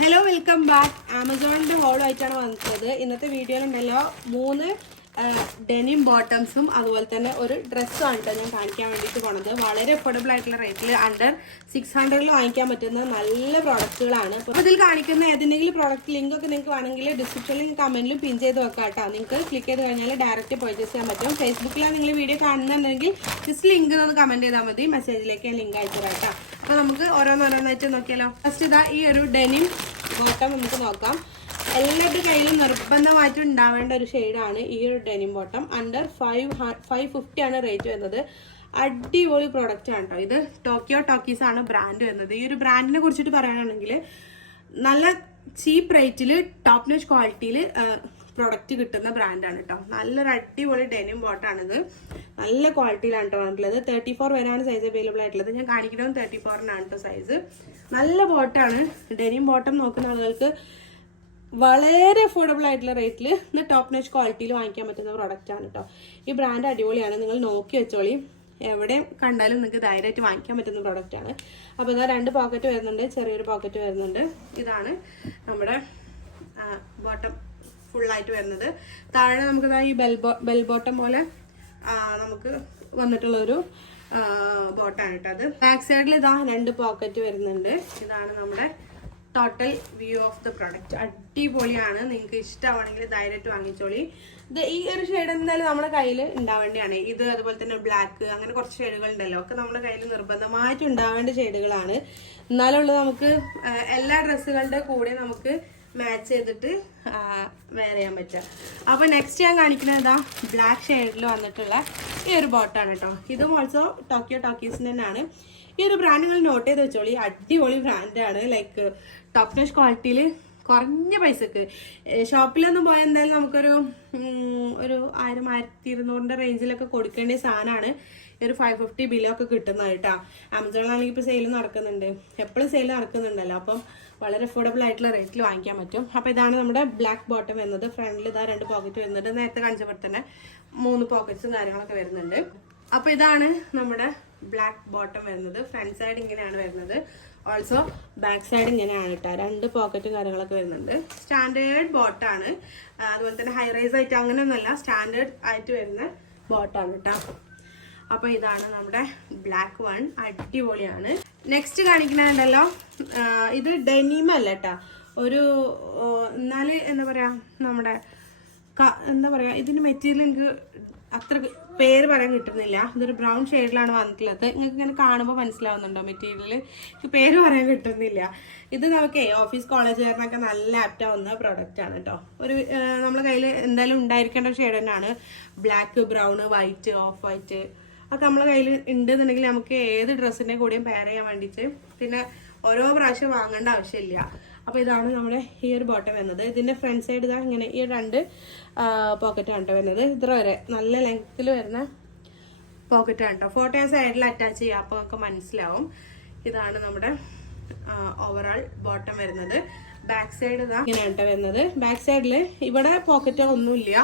Hello welcome back. ആമസോണിൻ്റെ ഹോളായിട്ടാണ് വന്നത്. ഇന്നത്തെ വീഡിയോയിലുണ്ടല്ലോ 3 ഡെനിം ബോട്ടംസും അതുപോലെ തന്നെ ഒരു ഡ്രസ്സുമാണ് കേട്ടോ ഞാൻ കാണിക്കാൻ വേണ്ടിയിട്ട് പോണത്. വളരെ അഫോർഡബിൾ ആയിട്ടുള്ള റേറ്റിൽ അണ്ടർ 600 വാങ്ങിക്കാൻ പറ്റുന്ന നല്ല പ്രോഡക്റ്റുകളാണ്. അപ്പോൾ ഇതിൽ കാണിക്കുന്ന ഏതെങ്കിലും പ്രോഡക്റ്റ് ലിങ്ക് ഒക്കെ നിങ്ങൾക്ക് വേണമെങ്കിൽ ഡിസ്ക്രിപ്ഷനിലും കമന്റിലും പിൻ ചെയ്ത് വെക്കാം കേട്ടോ. നിങ്ങൾക്ക് ക്ലിക്ക് ചെയ്ത് കഴിഞ്ഞാൽ ഡയറക്റ്റ് പർച്ചേസ് ചെയ്യാൻ പറ്റും. ഫേസ്ബുക്കിലാണ് നിങ്ങൾ വീഡിയോ കാണുന്നുണ്ടെങ്കിൽ ജസ്റ്റ് ലിങ്ക് ഒന്ന് കമന്റ് ചെയ്താൽ മതി. മെസ്സേജിലേക്ക് ഞാൻ ലിങ്ക് അയച്ചു തരാം കേട്ടോ. അപ്പോൾ നമുക്ക് ഓരോന്നോരോന്നായിട്ട് നോക്കിയാലോ. ഫസ്റ്റ് ഇതാ ഈ ഒരു ഡെനിം ബോട്ടം നമുക്ക് നോക്കാം. എല്ലാവരുടെ കയ്യിലും നിർബന്ധമായിട്ട് ഉണ്ടാവേണ്ട ഒരു ഷെയ്ഡാണ് ഈ ഒരു ഡെനിം ബോട്ടം. അണ്ടർ 550 ആണ് റേറ്റ് വരുന്നത്. അടിപൊളി പ്രൊഡക്റ്റ് ആണ് കേട്ടോ. ഇത് ടോക്കിയോ ടോക്കീസ് ആണ് ബ്രാൻഡ് വരുന്നത്. ഈ ഒരു ബ്രാൻഡിനെ കുറിച്ചിട്ട് പറയുകയാണെങ്കിൽ നല്ല ചീപ്പ് റേറ്റിൽ ടോപ്പ് നോച്ച് ക്വാളിറ്റിയിൽ പ്രൊഡക്റ്റ് കിട്ടുന്ന ബ്രാൻഡാണ് കേട്ടോ. നല്ലൊരു അടിപൊളി ഡെനിം ബോട്ടാണിത്. നല്ല ക്വാളിറ്റിയിലാണ് കേട്ടോ വന്നിട്ടുള്ളത്. 34 വരെയാണ് സൈസ് അവൈലബിൾ ആയിട്ടുള്ളത്. ഞാൻ കാണിക്കുന്നത് 34-നാണ് കേട്ടോ സൈസ്. നല്ല ബോട്ടാണ്. ഡെനിം ബോട്ടം നോക്കുന്ന ആളുകൾക്ക് വളരെ അഫോർഡബിൾ ആയിട്ടുള്ള റേറ്റിൽ ഇന്ന് ടോപ്പ് നോച്ച് ക്വാളിറ്റിയിൽ വാങ്ങിക്കാൻ പറ്റുന്ന പ്രോഡക്റ്റ് ആണ് കേട്ടോ. ഈ ബ്രാൻഡ് അടിപൊളിയാണ്. നിങ്ങൾ നോക്കി വെച്ചോളി. എവിടെ കണ്ടാലും നിങ്ങൾക്ക് ധൈര്യമായിട്ട് വാങ്ങിക്കാൻ പറ്റുന്ന പ്രോഡക്റ്റ് ആണ്. അപ്പോൾ ഇതാ 2 പോക്കറ്റ് വരുന്നുണ്ട്, ചെറിയൊരു പോക്കറ്റ് വരുന്നുണ്ട്. ഇതാണ് നമ്മുടെ ബോട്ടം ഫുള്ളായിട്ട് വരുന്നത്. താഴെ നമുക്ക് ഈ ബെൽ ബോട്ടം പോലെ നമുക്ക് വന്നിട്ടുള്ളൊരു ബോട്ടാണ് കേട്ടോ. അത് ബാക്ക് സൈഡിൽ ഇതാ 2 പോക്കറ്റ് വരുന്നുണ്ട്. ഇതാണ് നമ്മുടെ total view of the product. അടിപൊളിയാണ്. നിങ്ങൾക്ക് ഇഷ്ടമാണെങ്കിൽ ധൈര്യമായിട്ട് വാങ്ങിച്ചോളി. ഇത് ഈ ഒരു ഷെയ്ഡ് എന്തായാലും നമ്മുടെ കയ്യിൽ ഉണ്ടാവേണ്ടതാണ്. ഇത് അതുപോലെ തന്നെ ബ്ലാക്ക്, അങ്ങനെ കുറച്ച് ഷെയ്ഡുകൾ ഉണ്ടല്ലോ, ഒക്കെ നമ്മുടെ കയ്യിൽ നിർബന്ധമായിട്ട് ഉണ്ടാവേണ്ട ഷെയ്ഡുകളാണ്. എന്നാലുള്ളത് നമുക്ക് എല്ലാ ഡ്രസ്സുകളുടെ കൂടെ നമുക്ക് മാച്ച് ചെയ്തിട്ട് വെയർ ചെയ്യാൻ പറ്റുക. അപ്പോൾ നെക്സ്റ്റ് ഞാൻ കാണിക്കുന്നത് ഇതാ ബ്ലാക്ക് ഷെയ്ഡിൽ വന്നിട്ടുള്ള ഈ ഒരു ബോട്ടാണ് കേട്ടോ. ഇതും ഓൾസോ ടോക്കിയോ ടോക്കീസിന് തന്നെയാണ്. ഈ ഒരു ബ്രാൻഡ് നിങ്ങൾ നോട്ട് ചെയ്ത് വെച്ചോളി. അടിപൊളി ബ്രാൻഡാണ്. ലൈക്ക് ടോപ്പ് നോച്ച് ക്വാളിറ്റിയിൽ കുറഞ്ഞ പൈസക്ക് ഷോപ്പിലൊന്നും പോയാൽ എന്തായാലും നമുക്കൊരു 1000-1200 റേഞ്ചിലൊക്കെ കൊടുക്കേണ്ട സാധനമാണ് ഈ ഒരു 550 ബില്ലൊക്കെ കിട്ടുന്നത് കേട്ടോ. ആമസോണിലാണെങ്കിൽ ഇപ്പോൾ സെയിൽ നടക്കുന്നുണ്ട്, എപ്പോഴും സെയിൽ നടക്കുന്നുണ്ടല്ലോ. അപ്പം വളരെ അഫോർഡബിൾ ആയിട്ടുള്ള റേറ്റിൽ വാങ്ങിക്കാൻ പറ്റും. അപ്പോൾ ഇതാണ് നമ്മുടെ ബ്ലാക്ക് ബോട്ടം വരുന്നത്. ഫ്രണ്ടിൽ ഇതാ 2 പോക്കറ്റ് വരുന്നുണ്ട്. നേരത്തെ കാണിച്ച പോലെ തന്നെ 3 പോക്കറ്റ്സും കാര്യങ്ങളൊക്കെ വരുന്നുണ്ട്. അപ്പോൾ ഇതാണ് നമ്മുടെ ബ്ലാക്ക് ബോട്ടം വരുന്നത്. ഫ്രണ്ട് സൈഡ് ഇങ്ങനെയാണ് വരുന്നത്. ഓൾസോ ബാക്ക് സൈഡ് ഇങ്ങനെയാണ് കേട്ടോ. 2 പോക്കറ്റും കാര്യങ്ങളൊക്കെ വരുന്നുണ്ട്. സ്റ്റാൻഡേർഡ് ബോട്ടാണ്. അതുപോലെ തന്നെ ഹൈ റൈസ് ആയിട്ട് അങ്ങനെയൊന്നുമല്ല, സ്റ്റാൻഡേർഡ് ആയിട്ട് വരുന്ന ബോട്ടാണ് കേട്ടോ. അപ്പോൾ ഇതാണ് നമ്മുടെ ബ്ലാക്ക് വൺ. അടിപൊളിയാണ്. നെക്സ്റ്റ് കാണിക്കണുണ്ടല്ലോ, ഇത് ഡെനിം അല്ല കേട്ടോ. ഒരു എന്നാൽ എന്താ പറയുക, നമ്മുടെ എന്താ പറയുക, ഇതിൻ്റെ മെറ്റീരിയൽ എനിക്ക് അത്ര പേര് പറയാൻ കിട്ടുന്നില്ല. ഇതൊരു ബ്രൗൺ ഷെയ്ഡിലാണ് വന്നിട്ടുള്ളത്. നിങ്ങൾക്ക് ഇങ്ങനെ കാണുമ്പോൾ മനസ്സിലാവുന്നുണ്ടോ മെറ്റീരിയൽ? പേര് പറയാൻ കിട്ടുന്നില്ല. ഇത് നമുക്ക് ഓഫീസ് കോളേജുകാരനൊക്കെ നല്ല ആപ്റ്റ് ആവുന്ന പ്രോഡക്റ്റ് ആണ് കേട്ടോ. ഒരു നമ്മുടെ കയ്യിൽ എന്തായാലും ഉണ്ടായിരിക്കേണ്ട ഷെയ്ഡ് തന്നെയാണ്. Black, brown, white, of white ഒക്കെ നമ്മളെ കയ്യിൽ ഉണ്ടെന്നുണ്ടെങ്കിൽ നമുക്ക് ഏത് ഡ്രസ്സിൻ്റെ കൂടെയും പെയർ ചെയ്യാൻ വേണ്ടിയിട്ട് പിന്നെ ഓരോ പ്രാവശ്യം വാങ്ങേണ്ട ആവശ്യമില്ല. അപ്പോൾ ഇതാണ് നമ്മുടെ ഈ ഒരു ബോട്ടം വരുന്നത്. ഇതിൻ്റെ ഫ്രണ്ട് സൈഡ് ഇതാ ഇങ്ങനെ ഈ 2 പോക്കറ്റാണ് കേട്ടോ വരുന്നത്. ഇത്ര വരെ നല്ല ലെങ്ത്തിൽ വരുന്ന പോക്കറ്റാണ് കേട്ടോ. ഫോട്ടോ ഞാൻ സൈഡിൽ അറ്റാച്ച് ചെയ്യാം, അപ്പോൾ നമുക്ക് മനസ്സിലാവും. ഇതാണ് നമ്മുടെ ഓവറോൾ ബോട്ടം വരുന്നത്. ബാക്ക് സൈഡ് ഇതാ ഇങ്ങനെയാണ് കേട്ടോ വരുന്നത്. ബാക്ക് സൈഡിൽ ഇവിടെ പോക്കറ്റ് ഒന്നുമില്ല.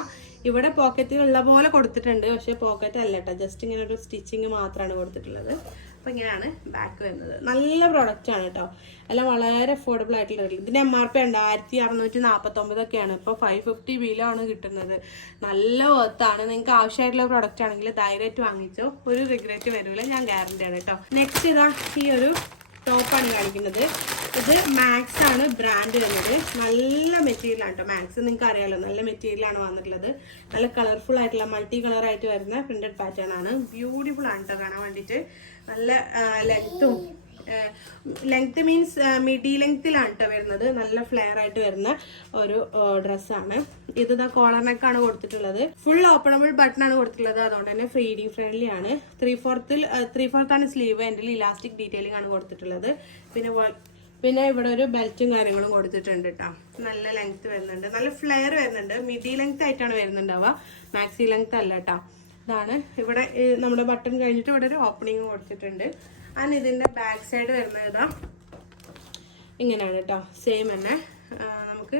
ഇവിടെ പോക്കറ്റ് ഉള്ള പോലെ കൊടുത്തിട്ടുണ്ട്, പക്ഷെ പോക്കറ്റ് അല്ല കേട്ടോ. ജസ്റ്റ് ഇങ്ങനെ ഒരു സ്റ്റിച്ചിങ് മാത്രമാണ് കൊടുത്തിട്ടുള്ളത്. അപ്പോൾ ഇങ്ങനെയാണ് ബാക്ക് വരുന്നത്. നല്ല പ്രോഡക്റ്റ് ആണ് കേട്ടോ. എല്ലാം വളരെ അഫോർഡബിൾ ആയിട്ടുള്ള റേറ്റിൽ. ഇതിൻ്റെ MRP 2649 ഇപ്പോൾ 550 ബില്ലാണ് കിട്ടുന്നത്. നല്ല വർത്താണ്. നിങ്ങൾക്ക് ആവശ്യമായിട്ടുള്ള പ്രോഡക്റ്റ് ആണെങ്കിൽ ധൈര്യമായിട്ട് വാങ്ങിച്ചോ, ഒരു റിഗ്രറ്റ് വരില്ല, ഞാൻ ഗ്യാരണ്ടി ആണ് കേട്ടോ. നെക്സ്റ്റ് ഇതാ ഈ ഒരു ടോപ്പാണ് കാണിക്കുന്നത്. ഇത് മാക്സ് ആണ് ബ്രാൻഡ് വരുന്നത്. നല്ല മെറ്റീരിയലാണ് കേട്ടോ. മാക്സ് നിങ്ങൾക്ക് അറിയാമല്ലോ, നല്ല മെറ്റീരിയലാണ് വന്നിട്ടുള്ളത്. നല്ല കളർഫുൾ ആയിട്ടുള്ള മൾട്ടി കളറായിട്ട് വരുന്ന പ്രിന്റഡ് പാറ്റേൺ ആണ്. ബ്യൂട്ടിഫുൾ ആണ് കേട്ടോ കാണാൻ വേണ്ടിയിട്ട്. നല്ല ലെങ്ത് മീൻസ് മിഡി ലെങ്ത്തിലാണ് കേട്ടോ വരുന്നത്. നല്ല ഫ്ലെയർ ആയിട്ട് വരുന്ന ഒരു ഡ്രസ്സാണ് ഇത്. കോളർ നെക്കാണ് കൊടുത്തിട്ടുള്ളത്. ഫുൾ ഓപ്പണബിൾ ബട്ടൺ ആണ് കൊടുത്തിട്ടുള്ളത്. അതുകൊണ്ട് തന്നെ ഫ്രീഡിങ് ഫ്രണ്ട്ലി ആണ്. 3/4 ആണ് സ്ലീവ്. എൻ്റെ ഇലാസ്റ്റിക് ഡീറ്റെയിലിംഗ് ആണ് കൊടുത്തിട്ടുള്ളത്. പിന്നെ ഇവിടെ ഒരു ബെൽറ്റും കാര്യങ്ങളും കൊടുത്തിട്ടുണ്ട് കേട്ടോ. നല്ല ലെങ്ത് വരുന്നുണ്ട്, നല്ല ഫ്ലെയർ വരുന്നുണ്ട്. മിഡി ലെങ്ത് ആയിട്ടാണ് വരുന്നുണ്ടാവുക, മാക്സി ലെങ്ത് അല്ല കേട്ടോ. ഇതാണ് ഇവിടെ നമ്മുടെ ബട്ടൺ കഴിഞ്ഞിട്ട് ഇവിടെ ഒരു ഓപ്പണിങ് കൊടുത്തിട്ടുണ്ട്. ആൻഡ് ഇതിൻ്റെ ബാക്ക് സൈഡ് വരുന്നത് ഇതാ ഇങ്ങനെയാണ് കേട്ടോ. സെയിം തന്നെ നമുക്ക്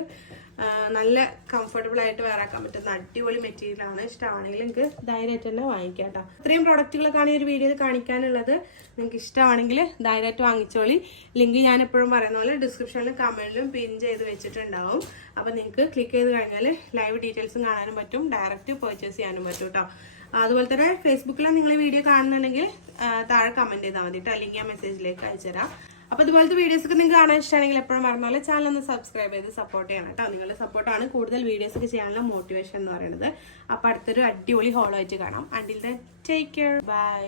നല്ല കംഫർട്ടബിൾ ആയിട്ട് വെയർ ആക്കാൻ പറ്റുന്ന അടിപൊളി മെറ്റീരിയലാണ്. ഇഷ്ടമാണെങ്കിൽ നിങ്ങൾക്ക് ധൈര്യമായിട്ട് തന്നെ വാങ്ങിക്കാം കേട്ടോ. ഇത്രയും പ്രോഡക്റ്റുകളൊക്കെയാണ് ഈ ഒരു വീഡിയോയിൽ കാണിക്കാനുള്ളത്. നിങ്ങൾക്ക് ഇഷ്ടമാണെങ്കിൽ ധൈര്യമായിട്ട് വാങ്ങിച്ചോളി. ലിങ്ക് ഞാൻ എപ്പോഴും പറയുന്ന പോലെ ഡിസ്ക്രിപ്ഷനിലും കമന്റിലും പിൻ ചെയ്ത് വെച്ചിട്ടുണ്ടാവും. അപ്പോൾ നിങ്ങൾക്ക് ക്ലിക്ക് ചെയ്ത് കഴിഞ്ഞാൽ ലൈവ് ഡീറ്റെയിൽസും കാണാനും പറ്റും, ഡയറക്റ്റ് പർച്ചേസ് ചെയ്യാനും പറ്റും കേട്ടോ. അതുപോലെ തന്നെ ഫേസ്ബുക്കിൽ നിങ്ങൾ വീഡിയോ കാണുന്നുണ്ടെങ്കിൽ താഴെ കമന്റ് ചെയ്താൽ മതി കേട്ടോ. അല്ലെങ്കിൽ ഞാൻ മെസ്സേജിലേക്ക് അയച്ചുതരാം. അപ്പോൾ ഇതുപോലത്തെ വീഡിയോസ് ഒക്കെ നിങ്ങൾക്ക് കാണാൻ ഇഷ്ടമാണെങ്കിൽ എപ്പോഴും പറഞ്ഞ പോലെ ചാനൽ ഒന്ന് സബ്സ്ക്രൈബ് ചെയ്ത് സപ്പോർട്ട് ചെയ്യണം കേട്ടോ. നിങ്ങളുടെ സപ്പോർട്ടാണ് കൂടുതൽ വീഡിയോസ് ഒക്കെ ചെയ്യാനുള്ള മോട്ടിവേഷൻ എന്ന് പറയുന്നത്. അപ്പോൾ അടുത്തൊരു അടിപൊളി ഹോളോ ആയിട്ട് കാണാം. Until then take care, by.